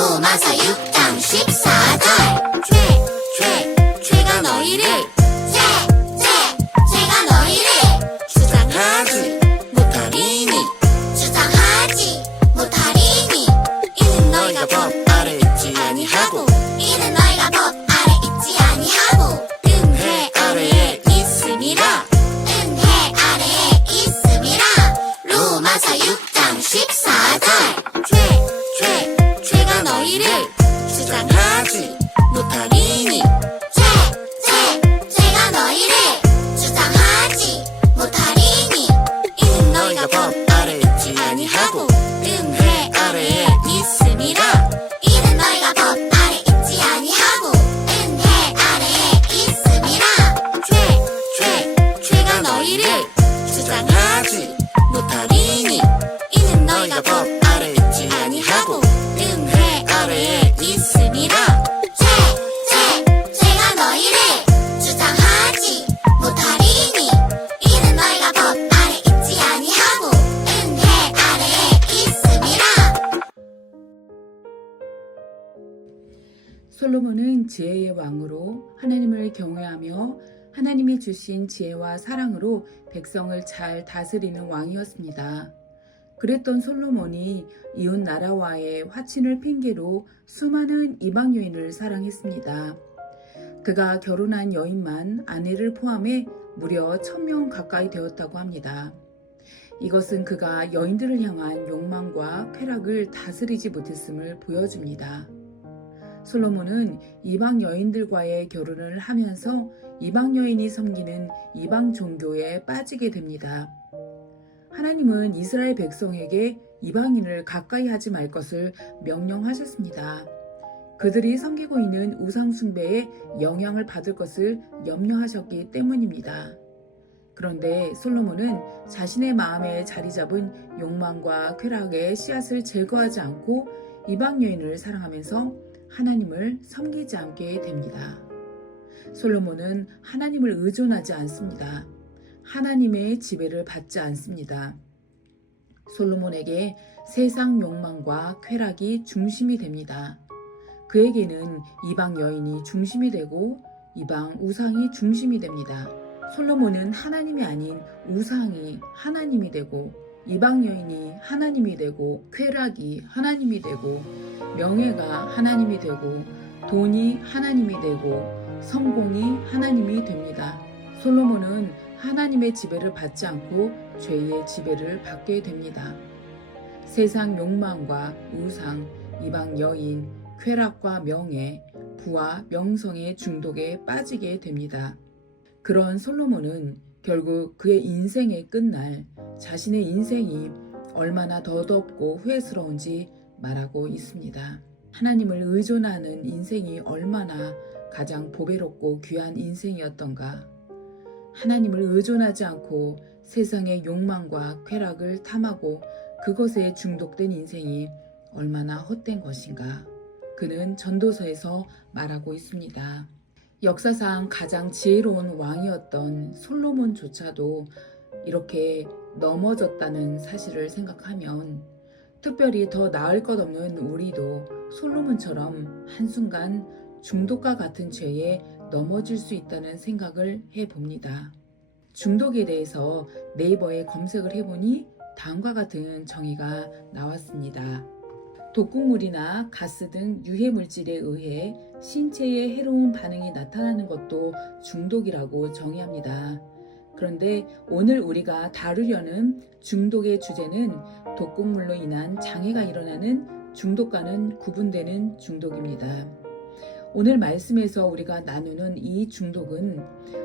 로마서 6장 14절 죄가 너희를 죄가 너희를 주장하지 못하리니 이는 너희가 법 아래 있지 아니하고 은혜 아래에 있음이라 로마서 6장 14절 죄가 너희를 주장하지 못하리니 죄가 너희를 주장하지 못하리니 이는 너희가 법 아래 있지 아니하고 은혜 아래에 있음이라 죄가 너희를 주장하지 못하리니 이는 너희가 법 아래 있지 아니하고 은혜 아래에 있음이라 죄가 너희를 주장하지 못하리니 이는 너희가 법 아래 있지 아니하고 은혜 아래에 있음이라. 솔로몬은 지혜의 왕으로 하나님을 경외하며 하나님이 주신 지혜와 사랑으로 백성을 잘 다스리는 왕이었습니다. 그랬던 솔로몬이 이웃 나라와의 화친을 핑계로 수많은 이방 여인을 사랑했습니다. 그가 결혼한 여인만 아내를 포함해 무려 1000명 가까이 되었다고 합니다. 이것은 그가 여인들을 향한 욕망과 쾌락을 다스리지 못했음을 보여줍니다. 솔로몬은 이방 여인들과의 결혼을 하면서 이방 여인이 섬기는 이방 종교에 빠지게 됩니다. 하나님은 이스라엘 백성에게 이방인을 가까이 하지 말 것을 명령하셨습니다. 그들이 섬기고 있는 우상 숭배에 영향을 받을 것을 염려하셨기 때문입니다. 그런데 솔로몬은 자신의 마음에 자리 잡은 욕망과 쾌락의 씨앗을 제거하지 않고 이방 여인을 사랑하면서 하나님을 섬기지 않게 됩니다. 솔로몬은 하나님을 의존하지 않습니다. 하나님의 지배를 받지 않습니다. 솔로몬에게 세상 욕망과 쾌락이 중심이 됩니다. 그에게는 이방 여인이 중심이 되고 이방 우상이 중심이 됩니다. 솔로몬은 하나님이 아닌 우상이 하나님이 되고 이방 여인이 하나님이 되고 쾌락이 하나님이 되고 명예가 하나님이 되고 돈이 하나님이 되고 성공이 하나님이 됩니다. 솔로몬은 하나님의 지배를 받지 않고 죄의 지배를 받게 됩니다. 세상 욕망과 우상, 이방 여인, 쾌락과 명예, 부와 명성의 중독에 빠지게 됩니다. 그런 솔로몬은 결국 그의 인생의 끝날 자신의 인생이 얼마나 더덥고 후회스러운지 말하고 있습니다. 하나님을 의존하는 인생이 얼마나 가장 보배롭고 귀한 인생이었던가. 하나님을 의존하지 않고 세상의 욕망과 쾌락을 탐하고 그것에 중독된 인생이 얼마나 헛된 것인가. 그는 전도서에서 말하고 있습니다. 역사상 가장 지혜로운 왕이었던 솔로몬조차도 이렇게 넘어졌다는 사실을 생각하면 특별히 더 나을 것 없는 우리도 솔로몬처럼 한순간 중독과 같은 죄에 넘어질 수 있다는 생각을 해봅니다. 중독에 대해서 네이버에 검색을 해보니 다음과 같은 정의가 나왔습니다. 독극물이나 가스 등 유해물질에 의해 신체에 해로운 반응이 나타나는 것도 중독이라고 정의합니다. 그런데 오늘 우리가 다루려는 중독의 주제는 독극물로 인한 장애가 일어나는 중독과는 구분되는 중독입니다. 오늘 말씀에서 우리가 나누는 이 중독은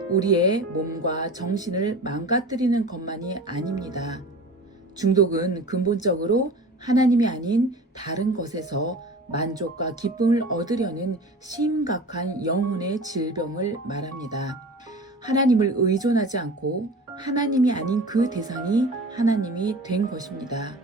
우리의 몸과 정신을 망가뜨리는 것만이 아닙니다. 중독은 근본적으로 하나님이 아닌 다른 것에서 만족과 기쁨을 얻으려는 심각한 영혼의 질병을 말합니다. 하나님을 의존하지 않고 하나님이 아닌 그 대상이 하나님이 된 것입니다.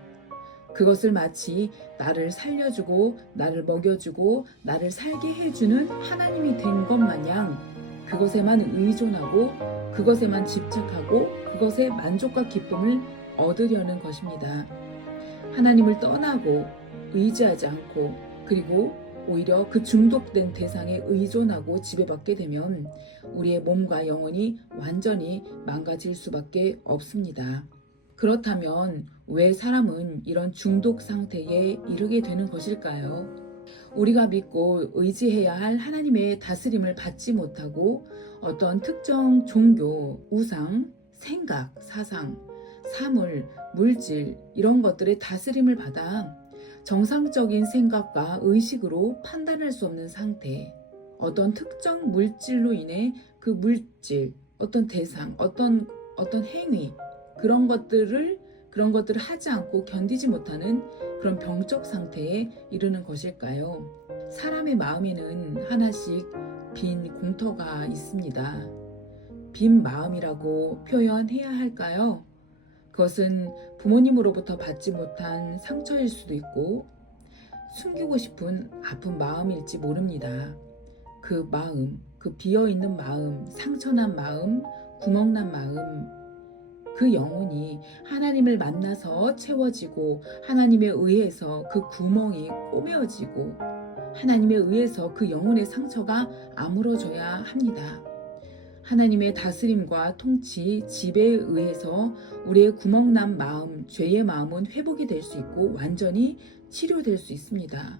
그것을 마치 나를 살려주고 나를 먹여주고 나를 살게 해주는 하나님이 된 것 마냥 그것에만 의존하고 그것에만 집착하고 그것의 만족과 기쁨을 얻으려는 것입니다. 하나님을 떠나고 의지하지 않고 그리고 오히려 그 중독된 대상에 의존하고 지배받게 되면 우리의 몸과 영혼이 완전히 망가질 수밖에 없습니다. 그렇다면 왜 사람은 이런 중독 상태에 이르게 되는 것일까요? 우리가 믿고 의지해야 할 하나님의 다스림을 받지 못하고 어떤 특정 종교, 우상, 생각, 사상, 사물, 물질 이런 것들의 다스림을 받아 정상적인 생각과 의식으로 판단할 수 없는 상태, 어떤 특정 물질로 인해 그 물질, 어떤 대상, 어떤 행위 그런 것들을 하지 않고 견디지 못하는 그런 병적 상태에 이르는 것일까요? 사람의 마음에는 하나씩 빈 공터가 있습니다. 빈 마음이라고 표현해야 할까요? 그것은 부모님으로부터 받지 못한 상처일 수도 있고 숨기고 싶은 아픈 마음일지 모릅니다. 그 마음, 그 비어있는 마음, 상처난 마음, 구멍난 마음, 그 영혼이 하나님을 만나서 채워지고 하나님에 의해서 그 구멍이 꼬매어지고 하나님에 의해서 그 영혼의 상처가 아물어져야 합니다. 하나님의 다스림과 통치, 지배에 의해서 우리의 구멍난 마음, 죄의 마음은 회복이 될 수 있고 완전히 치료될 수 있습니다.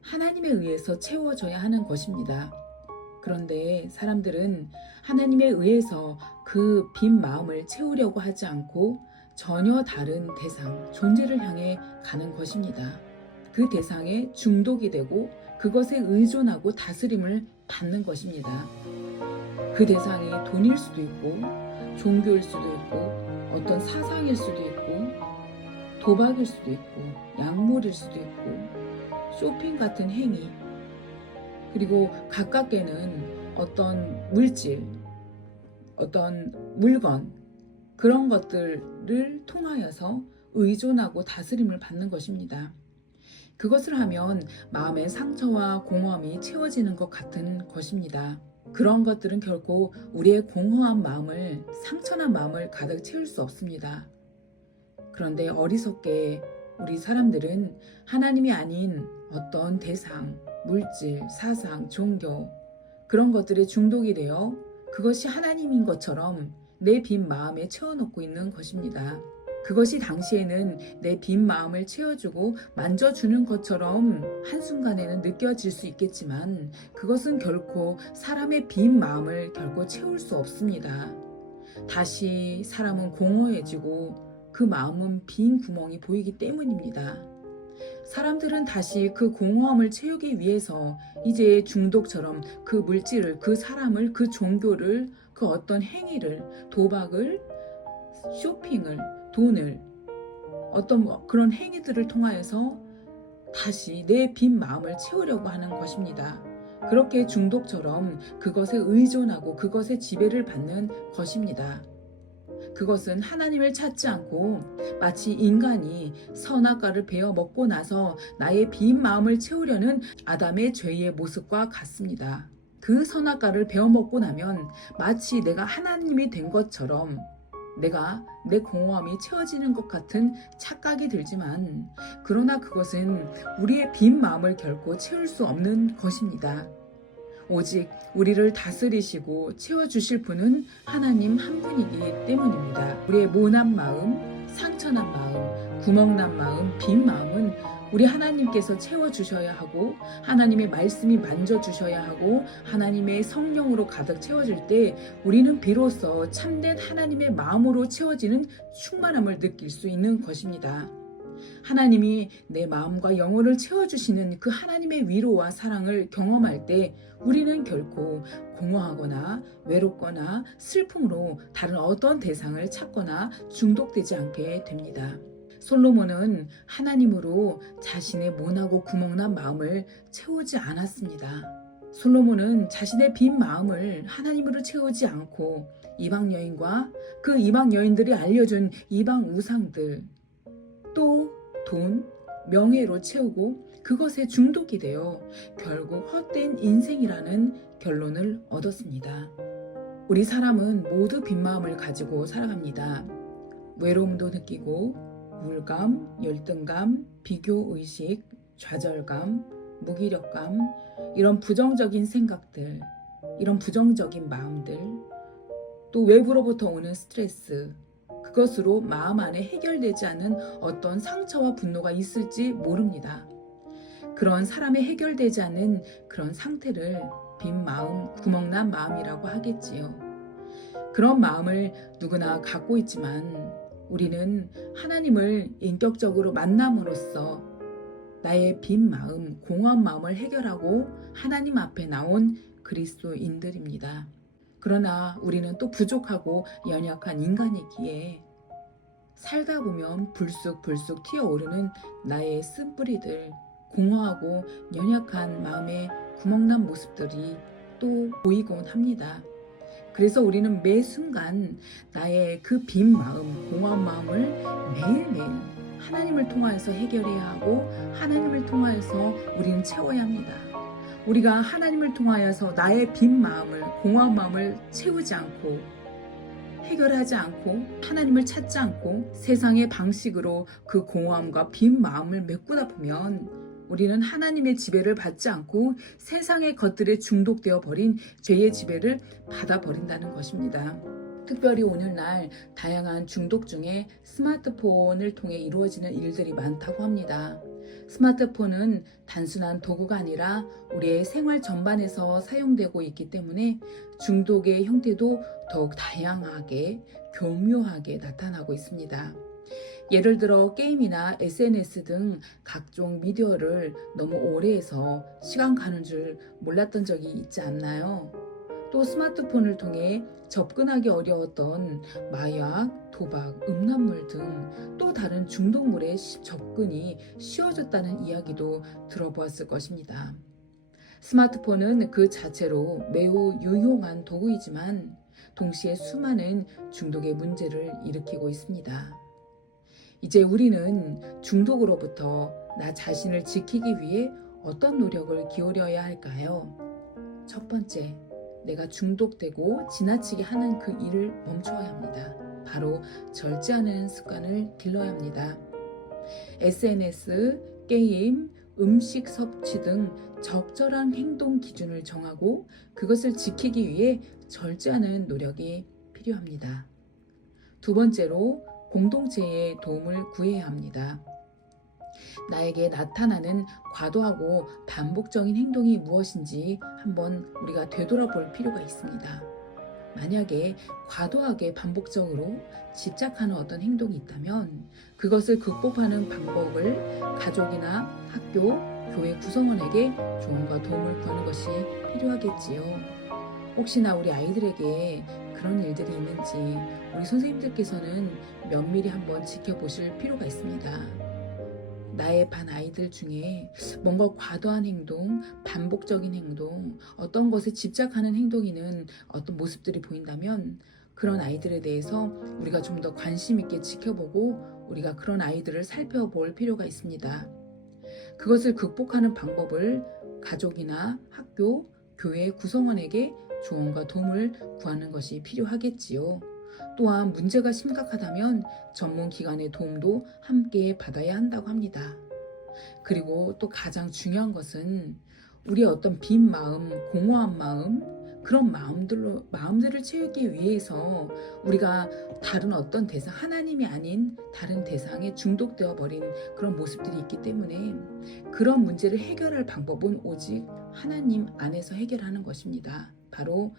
하나님에 의해서 채워져야 하는 것입니다. 그런데 사람들은 하나님에 의해서 그 빈 마음을 채우려고 하지 않고 전혀 다른 대상, 존재를 향해 가는 것입니다. 그 대상에 중독이 되고 그것에 의존하고 다스림을 받는 것입니다. 그 대상이 돈일 수도 있고 종교일 수도 있고 어떤 사상일 수도 있고 도박일 수도 있고 약물일 수도 있고 쇼핑 같은 행위 그리고 가깝게는 어떤 물질, 어떤 물건 그런 것들을 통하여서 의존하고 다스림을 받는 것입니다. 그것을 하면 마음의 상처와 공허함이 채워지는 것 같은 것입니다. 그런 것들은 결코 우리의 공허한 마음을, 상처난 마음을 가득 채울 수 없습니다. 그런데 어리석게 우리 사람들은 하나님이 아닌 어떤 대상, 물질, 사상, 종교 그런 것들에 중독이 되어 그것이 하나님인 것처럼 내 빈 마음에 채워놓고 있는 것입니다. 그것이 당시에는 내 빈 마음을 채워주고 만져주는 것처럼 한순간에는 느껴질 수 있겠지만 그것은 결코 사람의 빈 마음을 결코 채울 수 없습니다. 다시 사람은 공허해지고 그 마음은 빈 구멍이 보이기 때문입니다. 사람들은 다시 그 공허함을 채우기 위해서 이제 중독처럼 그 물질을, 그 사람을, 그 종교를, 그 어떤 행위를, 도박을, 쇼핑을, 돈을 어떤 그런 행위들을 통하여서 다시 내 빈 마음을 채우려고 하는 것입니다. 그렇게 중독처럼 그것에 의존하고 그것의 지배를 받는 것입니다. 그것은 하나님을 찾지 않고 마치 인간이 선악과를 베어 먹고 나서 나의 빈 마음을 채우려는 아담의 죄의 모습과 같습니다. 그 선악과를 베어 먹고 나면 마치 내가 하나님이 된 것처럼 내가 내 공허함이 채워지는 것 같은 착각이 들지만 그러나 그것은 우리의 빈 마음을 결코 채울 수 없는 것입니다. 오직 우리를 다스리시고 채워주실 분은 하나님 한 분이기 때문입니다. 우리의 모난 마음, 상처난 마음, 구멍난 마음, 빈 마음은 우리 하나님께서 채워주셔야 하고 하나님의 말씀이 만져주셔야 하고 하나님의 성령으로 가득 채워질 때 우리는 비로소 참된 하나님의 마음으로 채워지는 충만함을 느낄 수 있는 것입니다. 하나님이 내 마음과 영혼을 채워주시는 그 하나님의 위로와 사랑을 경험할 때 우리는 결코 공허하거나 외롭거나 슬픔으로 다른 어떤 대상을 찾거나 중독되지 않게 됩니다. 솔로몬은 하나님으로 자신의 모나고 구멍난 마음을 채우지 않았습니다. 솔로몬은 자신의 빈 마음을 하나님으로 채우지 않고 이방 여인과 그 이방 여인들이 알려준 이방 우상들 또 돈, 명예로 채우고 그것에 중독이 되어 결국 헛된 인생이라는 결론을 얻었습니다. 우리 사람은 모두 빈 마음을 가지고 살아갑니다. 외로움도 느끼고 우울감, 열등감, 비교의식, 좌절감, 무기력감, 이런 부정적인 생각들, 이런 부정적인 마음들, 또 외부로부터 오는 스트레스, 그것으로 마음 안에 해결되지 않은 어떤 상처와 분노가 있을지 모릅니다. 그런 사람의 해결되지 않은 그런 상태를 빈 마음, 구멍난 마음이라고 하겠지요. 그런 마음을 누구나 갖고 있지만 우리는 하나님을 인격적으로 만남으로써 나의 빈 마음, 공허한 마음을 해결하고 하나님 앞에 나온 그리스도인들입니다. 그러나 우리는 또 부족하고 연약한 인간이기에 살다 보면 불쑥불쑥 튀어오르는 나의 쓴뿌리들, 공허하고 연약한 마음의 구멍난 모습들이 또 보이곤 합니다. 그래서 우리는 매 순간 나의 그 빈 마음, 공허한 마음을 매일매일 하나님을 통하여서 해결해야 하고 하나님을 통하여서 우리는 채워야 합니다. 우리가 하나님을 통하여서 나의 빈 마음을, 공허한 마음을 채우지 않고 해결하지 않고 하나님을 찾지 않고 세상의 방식으로 그 공허함과 빈 마음을 메꾸다 보면 우리는 하나님의 지배를 받지 않고 세상의 것들에 중독되어 버린 죄의 지배를 받아버린다는 것입니다. 특별히 오늘날 다양한 중독 중에 스마트폰을 통해 이루어지는 일들이 많다고 합니다. 스마트폰은 단순한 도구가 아니라 우리의 생활 전반에서 사용되고 있기 때문에 중독의 형태도 더욱 다양하게 교묘하게 나타나고 있습니다. 예를 들어 게임이나 SNS 등 각종 미디어를 너무 오래 해서 시간 가는 줄 몰랐던 적이 있지 않나요? 또 스마트폰을 통해 접근하기 어려웠던 마약, 도박, 음란물 등 또 다른 중독물에 접근이 쉬워졌다는 이야기도 들어보았을 것입니다. 스마트폰은 그 자체로 매우 유용한 도구이지만 동시에 수많은 중독의 문제를 일으키고 있습니다. 이제 우리는 중독으로부터 나 자신을 지키기 위해 어떤 노력을 기울여야 할까요? 첫 번째, 내가 중독되고 지나치게 하는 그 일을 멈춰야 합니다. 바로 절제하는 습관을 길러야 합니다. SNS, 게임, 음식 섭취 등 적절한 행동 기준을 정하고 그것을 지키기 위해 절제하는 노력이 필요합니다. 두 번째로 공동체의 도움을 구해야 합니다. 나에게 나타나는 과도하고 반복적인 행동이 무엇인지 한번 우리가 되돌아볼 필요가 있습니다. 만약에 과도하게 반복적으로 집착하는 어떤 행동이 있다면 그것을 극복하는 방법을 가족이나 학교, 교회 구성원에게 조언과 도움을 구하는 것이 필요하겠지요. 혹시나 우리 아이들에게 그런 일들이 있는지 우리 선생님들께서는 면밀히 한번 지켜보실 필요가 있습니다. 나의 반 아이들 중에 뭔가 과도한 행동, 반복적인 행동, 어떤 것에 집착하는 행동이는 어떤 모습들이 보인다면 그런 아이들에 대해서 우리가 좀 더 관심 있게 지켜보고 우리가 그런 아이들을 살펴볼 필요가 있습니다. 그것을 극복하는 방법을 가족이나 학교, 교회 구성원에게 조언과 도움을 구하는 것이 필요하겠지요. 또한 문제가 심각하다면 전문기관의 도움도 함께 받아야 한다고 합니다. 그리고 또 가장 중요한 것은 우리의 어떤 빈 마음, 공허한 마음, 그런 마음들을 채우기 위해서 우리가 다른 어떤 대상, 하나님이 아닌 다른 대상에 중독되어 버린 그런 모습들이 있기 때문에 그런 문제를 해결할 방법은 오직 하나님 안에서 해결하는 것입니다. 바로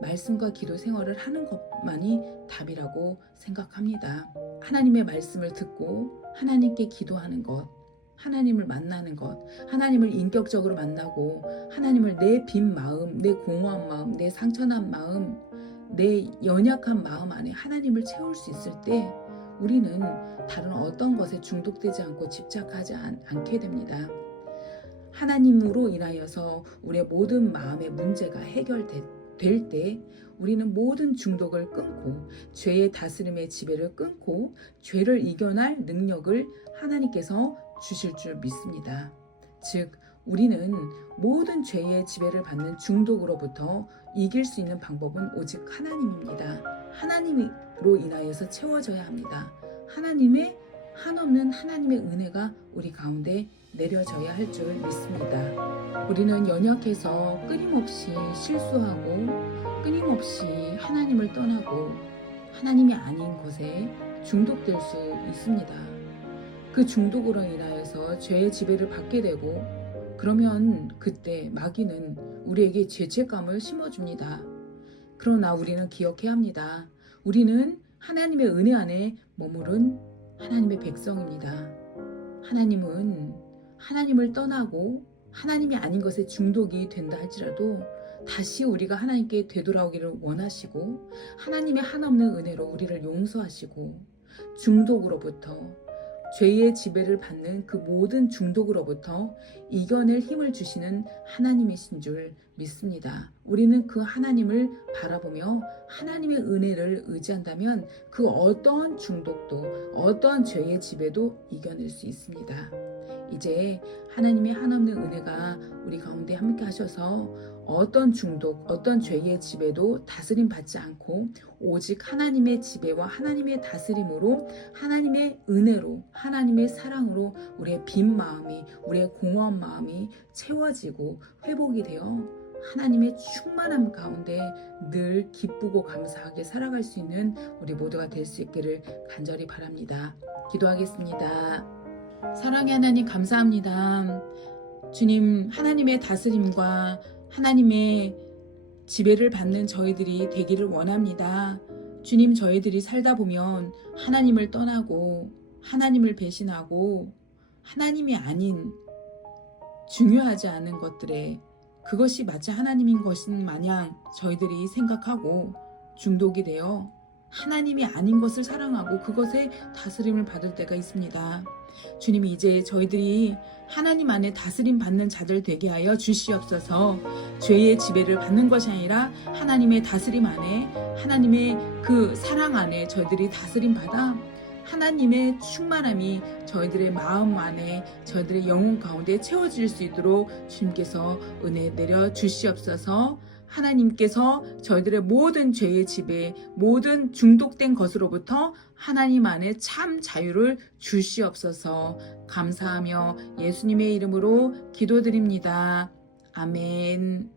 말씀과 기도 생활을 하는 것만이 답이라고 생각합니다. 하나님의 말씀을 듣고 하나님께 기도하는 것, 하나님을 만나는 것, 하나님을 인격적으로 만나고 하나님을 내 빈 마음, 내 공허한 마음, 내 상처난 마음, 내 연약한 마음 안에 하나님을 채울 수 있을 때 우리는 다른 어떤 것에 중독되지 않고 집착하지 않게 됩니다. 하나님으로 인하여서 우리의 모든 마음의 문제가 해결될 때 우리는 모든 중독을 끊고 죄의 다스림의 지배를 끊고 죄를 이겨낼 능력을 하나님께서 주실 줄 믿습니다. 즉 우리는 모든 죄의 지배를 받는 중독으로부터 이길 수 있는 방법은 오직 하나님입니다. 하나님으로 인하여서 채워져야 합니다. 하나님의 한없는 하나님의 은혜가 우리 가운데 내려져야 할 줄 믿습니다. 우리는 연약해서 끊임없이 실수하고 끊임없이 하나님을 떠나고 하나님이 아닌 것에 중독될 수 있습니다. 그 중독으로 인하여서 죄의 지배를 받게 되고 그러면 그때 마귀는 우리에게 죄책감을 심어줍니다. 그러나 우리는 기억해야 합니다. 우리는 하나님의 은혜 안에 머무른 하나님의 백성입니다. 하나님은 하나님을 떠나고 하나님이 아닌 것에 중독이 된다 할지라도 다시 우리가 하나님께 되돌아오기를 원하시고 하나님의 한없는 은혜로 우리를 용서하시고 중독으로부터 죄의 지배를 받는 그 모든 중독으로부터 이겨낼 힘을 주시는 하나님이신 줄 믿습니다. 우리는 그 하나님을 바라보며 하나님의 은혜를 의지한다면 그 어떤 중독도 어떤 죄의 지배도 이겨낼 수 있습니다. 이제 하나님의 한없는 은혜가 우리 가운데 함께 하셔서 어떤 중독, 어떤 죄의 지배도 다스림 받지 않고 오직 하나님의 지배와 하나님의 다스림으로 하나님의 은혜로 하나님의 사랑으로 우리의 빈 마음이 우리의 공허한 마음이 채워지고 회복이 되어 하나님의 충만함 가운데 늘 기쁘고 감사하게 살아갈 수 있는 우리 모두가 될 수 있기를 간절히 바랍니다. 기도하겠습니다. 사랑의 하나님 감사합니다. 주님 하나님의 다스림과 하나님의 지배를 받는 저희들이 되기를 원합니다. 주님 저희들이 살다 보면 하나님을 떠나고 하나님을 배신하고 하나님이 아닌 중요하지 않은 것들에 그것이 마치 하나님인 것인 마냥 저희들이 생각하고 중독이 되어 하나님이 아닌 것을 사랑하고 그것에 다스림을 받을 때가 있습니다. 주님이 이제 저희들이 하나님 안에 다스림 받는 자들 되게 하여 주시옵소서. 죄의 지배를 받는 것이 아니라 하나님의 다스림 안에 하나님의 그 사랑 안에 저희들이 다스림 받아 하나님의 충만함이 저희들의 마음 안에 저희들의 영혼 가운데 채워질 수 있도록 주님께서 은혜 내려 주시옵소서. 하나님께서 저희들의 모든 죄의 지배, 모든 중독된 것으로부터 하나님 안에 참 자유를 주시옵소서. 감사하며 예수님의 이름으로 기도드립니다. 아멘.